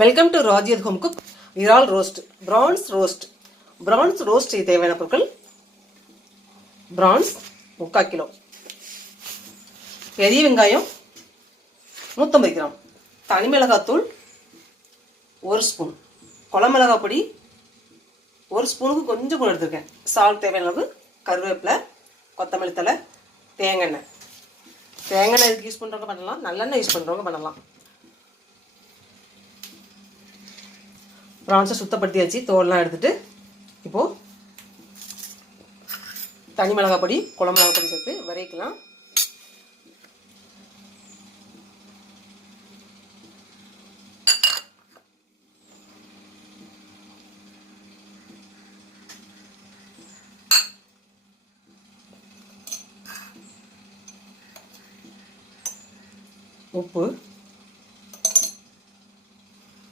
Welcome to Rajiyath home cook. இறால் roast, prawns roast தேவையான பொருட்கள்: பிரான்ஸ் 3/4 கிலோ, பெரிய வெங்காயம் 150 கிராம், தனி மிளகாத்தூள் 1 ஸ்பூன், குழம்பு மிளகாய் பொடி 1 ஸ்பூனுக்கு கொஞ்சம் கூட எடுத்துருக்கேன், சால்ட் தேவையான அளவு, கருவேப்பிலை, கொத்தமல்லி தழை, தேங்காய் இதுக்கு யூஸ் பண்ணுறவங்க பண்ணலாம், நல்லெண்ணெய் யூஸ் பண்ணுறவங்க பண்ணலாம். ப்ரான்ஸை சுத்தப்படுத்தியாச்சு, தோல்லாம் எடுத்துட்டு இப்போது தனி மிளகாய் பொடி, குழம்பு மிளகாய் பொடி சேர்த்து வரைக்கலாம். உப்பு,